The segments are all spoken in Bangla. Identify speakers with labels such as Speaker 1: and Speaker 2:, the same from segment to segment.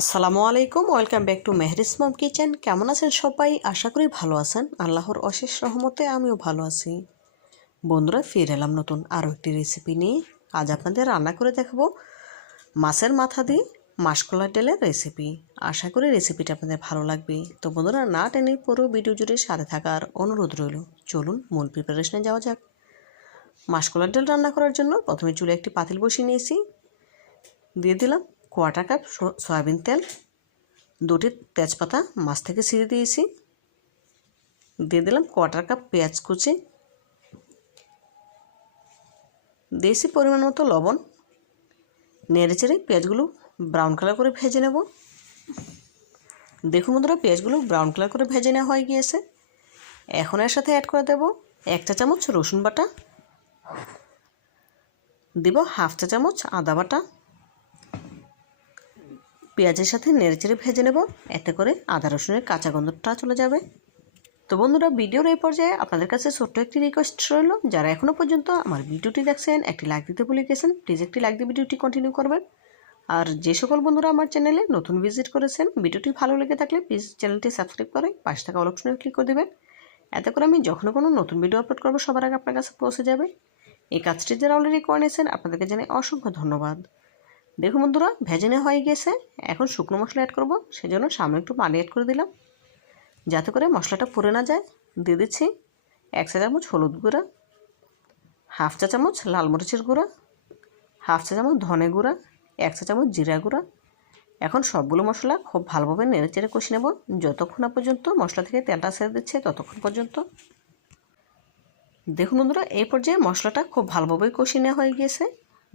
Speaker 1: আসসালামু আলাইকুম, welcome back to Mehris Mom Kitchen. কেমন আছেন সবাই? আশা করি ভালো আছেন। আল্লাহর অশেষ রহমতে আমিও ভালো আছি। বন্ধুরা, ফিরে এলাম নতুন আরও একটি রেসিপি নিয়ে। আজ আপনাদের রান্না করে দেখাবো মাছের মাথা দিয়ে মাসকলার তেলের রেসিপি আশা করি রেসিপিটা আপনাদের ভালো লাগবে। তো বন্ধুরা, না টেনে পুরো ভিডিও জুড়ে সাথে থাকার অনুরোধ রইল। চলুন মূল প্রিপারেশনে যাওয়া যাক। মাসকলার তেল রান্না করার জন্য প্রথমে চুলে একটি পাতিল বসিয়ে নিয়েছি। দিয়ে দিলাম কোয়াটার কাপ সয়াবিন তেল, দুটি তেজপাতা, মাছ থেকে ছিঁড়ে দিয়েছি। দিয়ে দিলাম কোয়াটার কাপ পেঁয়াজ কুচি। দিয়েছি পরিমাণ মতো লবণ। নেড়ে চেড়ে পেঁয়াজগুলো ব্রাউন কালার করে ভেজে নেব। দেখুন বন্ধুরা, পেঁয়াজগুলো ব্রাউন কালার করে ভেজে নেওয়া হয়ে গিয়েছে। এখন এর সাথে অ্যাড করে দেব এক চা চামচ রসুন বাটা। দিব হাফ চা চামচ আদা বাটা। পেঁয়াজের সাথে নেড়েচেড়ে ভেজে নেব। এতে করে আদা রসুনের কাঁচা গন্ধটা চলে যাবে। তো বন্ধুরা, ভিডিওর এই পর্যায়ে আপনাদের কাছে ছোট্ট একটি রিকোয়েস্ট রইল। যারা এখনও পর্যন্ত আমার ভিডিওটি দেখছেন, একটি লাইক দিতে ভুলে গেছেন প্লিজ একটি লাইক দিয়ে ভিডিওটি কন্টিনিউ করবেন। আর যে সকল বন্ধুরা আমার চ্যানেলে নতুন ভিজিট করেছেন, ভিডিওটি ভালো লেগে থাকলে প্লিজ চ্যানেলটি সাবস্ক্রাইব করে পাশে থাকা অপশনে ক্লিক করে দেবেন। এতে করে আমি যখন কোনো নতুন ভিডিও আপলোড করব, সবার আগে আপনার কাছে পৌঁছে যাবে। এই কাজটি যারা অলরেডি করে নিয়েছেন, আপনাদেরকে জানাই অসংখ্য ধন্যবাদ। দেখুন বন্ধুরা, ভেজে নেওয়া হয়ে গেছে। এখন শুকনো মশলা অ্যাড করব, সেজন্য সামনে একটু পানি অ্যাড করে দিলাম। যাতে করে মশলাটা পুড়ে না যায়, দিয়ে দিচ্ছি এক চা চামচ হলুদ গুঁড়া, হাফ চা চামচ লাল মরিচের গুঁড়া, হাফ চা চামচ ধনে গুঁড়া, এক চা চামচ জিরা গুঁড়া। এখন সবগুলো মশলা খুব ভালোভাবে নেড়ে চেড়ে কষে নেব। যতক্ষণ না পর্যন্ত মশলা থেকে তেলটা সেরে দিচ্ছে, ততক্ষণ পর্যন্ত। দেখুন বন্ধুরা, এই পর্যায়ে মশলাটা খুব ভালোভাবেই কষিয়ে নেওয়া হয়ে গিয়েছে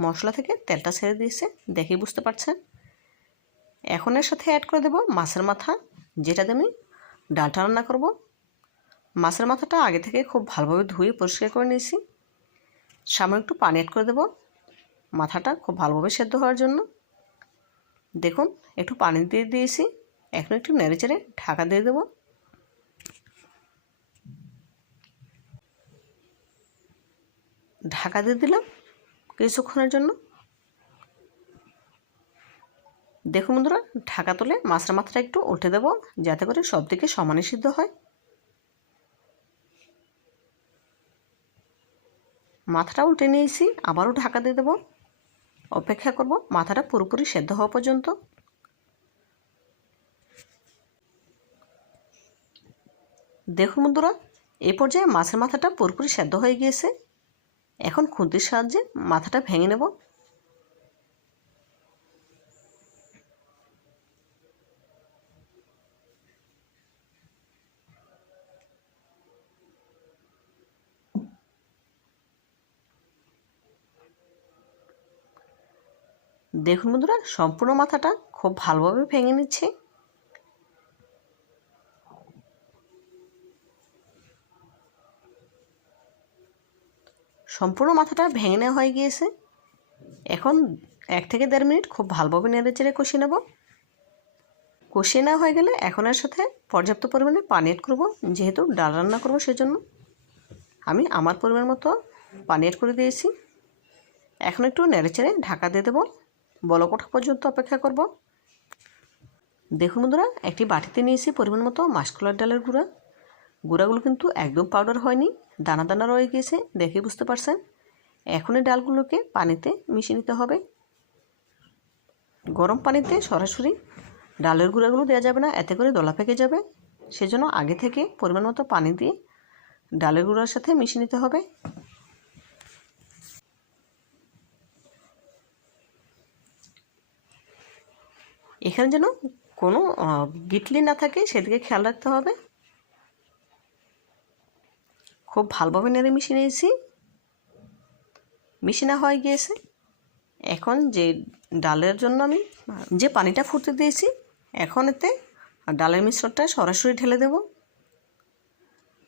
Speaker 1: মশলা থেকে তেলটা ছেড়ে দিয়েছে, দেখেই বুঝতে পারছেন। এখন এর সাথে অ্যাড করে দেব মাছের মাথা, যেটা দিয়ে আমি ডালটা রান্না করব। মাছের মাথাটা আগে থেকে খুব ভালোভাবে ধুয়ে পরিষ্কার করে নিয়েছি। সামনে একটু পানি অ্যাড করে দেব। মাথাটা খুব ভালোভাবে সেদ্ধ হওয়ার জন্য। দেখুন, একটু পানি দিয়ে দিয়েছি। এখন একটু নেড়ে চেড়ে ঢাকা দিয়ে দেবো। ঢাকা দিয়ে দিলাম। কিছুক্ষণের জন্য। দেখুন বন্ধুরা, ঢাকা তুলে মাছের মাথাটা একটু উল্টে দেবো, যাতে করে সব দিকে সমানে সিদ্ধ হয়। মাথাটা উল্টে নিয়েছি, আবারও ঢাকা দিয়ে দেবো। অপেক্ষা করব, মাথাটা পুরোপুরি সেদ্ধ হওয়া পর্যন্ত। দেখুন বন্ধুরা, এ পর্যায়ে মাছের মাথাটা পুরোপুরি সেদ্ধ হয়ে গিয়েছে। এখন খুন্তির সাহায্যে মাথাটা ভেঙে নেব। দেখুন বন্ধুরা সম্পূর্ণ মাথাটা খুব ভালোভাবে ভেঙে নিচ্ছে। সম্পূর্ণ মাথাটা ভেঙে নেওয়া হয়ে গিয়েছে। এখন এক থেকে দেড় মিনিট খুব ভালোভাবে নেড়ে চেড়ে কষিয়ে নেব। কষিয়ে নেওয়া হয়ে গেলে এখন এর সাথে পর্যাপ্ত পরিমাণে পানি অ্যাড করব। যেহেতু ডাল রান্না করব সেজন্য। আমি আমার পরিমাণ মতো পানি এড করে দিয়েছি। এখন একটু নেড়ে চেড়ে ঢাকা দিয়ে দেবো। বলকোঠা পর্যন্ত অপেক্ষা করব। দেখুন বন্ধুরা, একটি বাটিতে নিয়েছি পরিমাণ মতো মাসকলার ডালের গুঁড়া। গুঁড়াগুলো কিন্তু একদম পাউডার হয়নি, দানা দানা রয়ে গিয়েছে, দেখে বুঝতে পারছেন? এখন এই ডালগুলোকে পানিতে মিশিয়ে নিতে হবে। গরম পানিতে সরাসরি ডালের গুঁড়াগুলো দেওয়া যাবে না, এতে করে দলা পেকে যাবে। সেজন্য আগে থেকে পরিমাণ মতো পানি দিয়ে ডালের গুঁড়ার সাথে মিশিয়ে নিতে হবে। এখানে যেন কোনো গিটলি না থাকে, সেদিকে খেয়াল রাখতে হবে। খুব ভালোভাবে নেড়ে মিশিয়ে নিয়েছি। মিশিয়ে হয়ে গিয়েছে। এখন যে ডালের জন্য আমি যে পানিটা ফুটতে দিয়েছি, এখন এতে ডালের মিশ্রণটা সরাসরি ঢেলে দেব।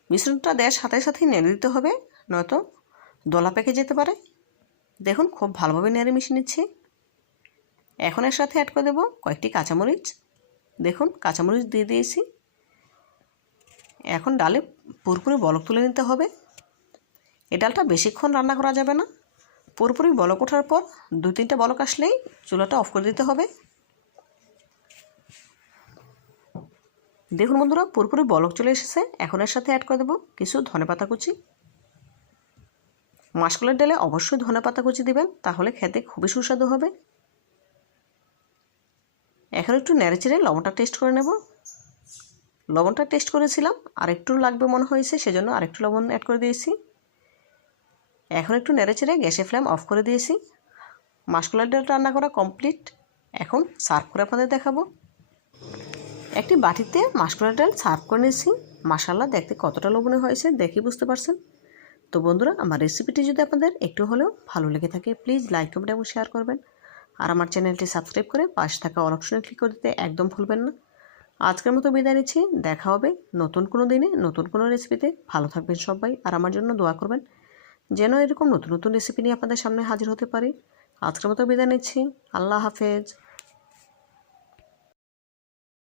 Speaker 1: মিশ্রণটা দেওয়ার সাথে সাথেই নেড়ে দিতে হবে, নয়তো দোলা পেকে যেতে পারে। দেখুন, খুব ভালোভাবে নেড়ে মিশিয়ে নিচ্ছি। এখন এর সাথে অ্যাড করে দেবো কয়েকটি কাঁচামরিচ। দেখুন, কাঁচামরিচ দিয়ে দিয়েছি। এখন ডালে পুরোপুরি বলক তুলে নিতে হবে। এই ডালটা বেশিক্ষণ রান্না করা যাবে না। পুরোপুরি বলক ওঠার পর দু তিনটা বলক আসলেই চুলাটা অফ করে দিতে হবে। দেখুন বন্ধুরা, পুরোপুরি বলক চলে এসেছে। এখন এর সাথে অ্যাড করে দেবো কিছু ধনেপাতা কুচি। মাসকলার ডালে অবশ্যই ধনেপাতা কুচি দিবেন, তাহলে খেতে খুবই সুস্বাদু হবে। এখন একটু নেড়েচেড়ে লবণটা টেস্ট করে নেব। লবণটা টেস্ট করেছিলাম আর একটু লাগবে মনে হয়েছে, সেজন্য আরেকটু লবণ অ্যাড করে দিয়েছি। এখন একটু নেড়েচেড়ে গ্যাসের ফ্লেম অফ করে দিয়েছি। মাসকলার ডাল রান্না করা কমপ্লিট এখন সার্ভ করে আপনাদের দেখাবো। একটি বাটিতে মাসকলার ডাল সার্ভ করে নিয়েছি। মাসাল্লা দেখতে কতটা লবণে হয়েছে, দেখি বুঝতে পারছেন? তো বন্ধুরা, আমার রেসিপিটি যদি আপনাদের একটু হলেও ভালো লেগে থাকে প্লিজ লাইক কমেন্ট এবং শেয়ার করবেন। আর আমার চ্যানেলটি সাবস্ক্রাইব করে পাশে থাকা অল অপশনে ক্লিক করে দিতে একদম ভুলবেন না। আজকের মতো বিদায় নিচ্ছি। দেখা হবে নতুন কোনো দিনে, নতুন কোনো রেসিপিতে ভালো থাকবেন সবাই আর আমার জন্য দোয়া করবেন যেন এরকম নতুন নতুন রেসিপি নিয়ে আপনাদের সামনে হাজির হতে পারি। আজকের মতো বিদায় নিচ্ছি। আল্লাহ হাফেজ।